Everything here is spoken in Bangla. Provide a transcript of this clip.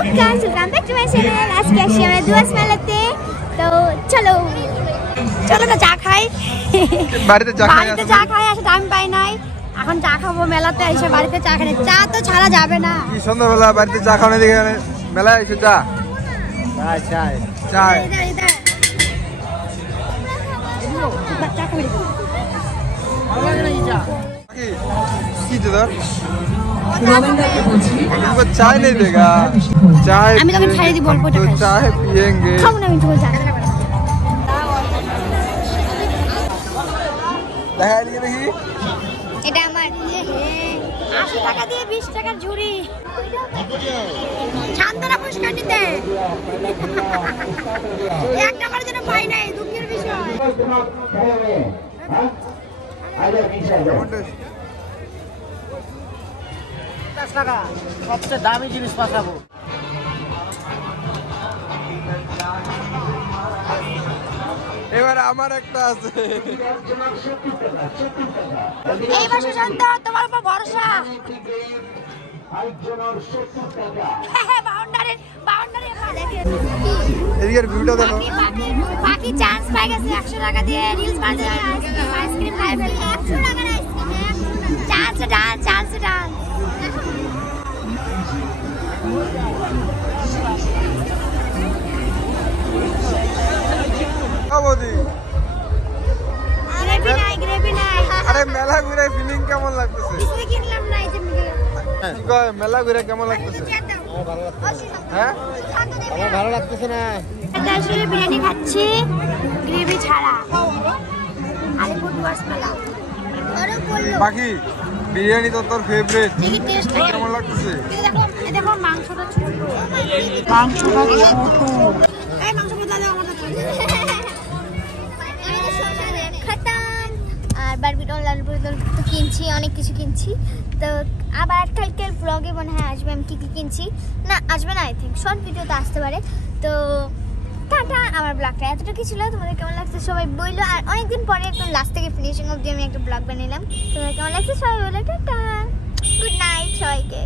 Welcome back to my channel. आज के আসি আমরা দুয়াস মেলাতে। তো চলো না চা খাই। বাড়িতে চা খাই আসলে টাইম পাই নাই। এখন চা খাবো মেলাতে এসে বাড়িতে চা খাই। চা তো ছাড়া যাবে না। কি সন্ধ্যাবেলা বাড়িতে চা খাওয়া দেখে মেলায় এসে চা चाय नहीं देगा चाय तो चाय पियेंगे এটা আমার 80 টাকা দিয়ে 20 টাকার ঝুড়ি ছান্দনা পুরস্কার নিতে এক টাকার জন্য পাই নাই দুঃখের বিষয়। সবচেয়ে দামি জিনিস পাঠাবো। এবার আমার একটা আছে এই বছর শান্ত তোমার উপর ভরসা। এদিকের ভিউটা দেখো। বাকি চান্স পাই গেছে 100 টাকা দিয়ে রিলস বানাতে আইসক্রিম খাই ফেলে 100 টাকার আইসক্রিম চান্স ডান্স গ্রেভি নাই। আরে মেলা ঘুরে ফিলিং কেমন লাগতেছে? কিছু কিনলাম না এই যে কি কয় মেলা ঘুরে কেমন লাগতেছে? হ্যাঁ আমার ভালো লাগতেছে না। আসলে বিরিয়ানি খাচ্ছি গ্রেভি ছাড়া। আলিপুর দুয়াস মেলা বাকি বিরিয়ানি তো তোর ফেভারিট। দেখি টেস্ট কেমন লাগতেছে? দেখো মাংসটা ছোট এই মাংস বদলালে আমার খতম। আর বারবিট অনলাইন তো কিনছি অনেক কিছু কিনছি। তো আবার কালকের ব্লগে মনে হয় আসবে আমি কি কিনছি না আসবে না আই থিঙ্ক শর্ট ভিডিওতে আসতে পারে। তো টাটা। আমার ব্লগটা এতটুকু ছিল। তোমাদের কেমন লাগছে সবাই বললো। আর অনেকদিন পরে একদম লাস্ট থেকে ফিনিশিং অবধি আমি একটা ব্লগ বানালাম। তোমাদের কেমন লাগছে সবাই বলো টাটা। গুড নাইট সবাইকে।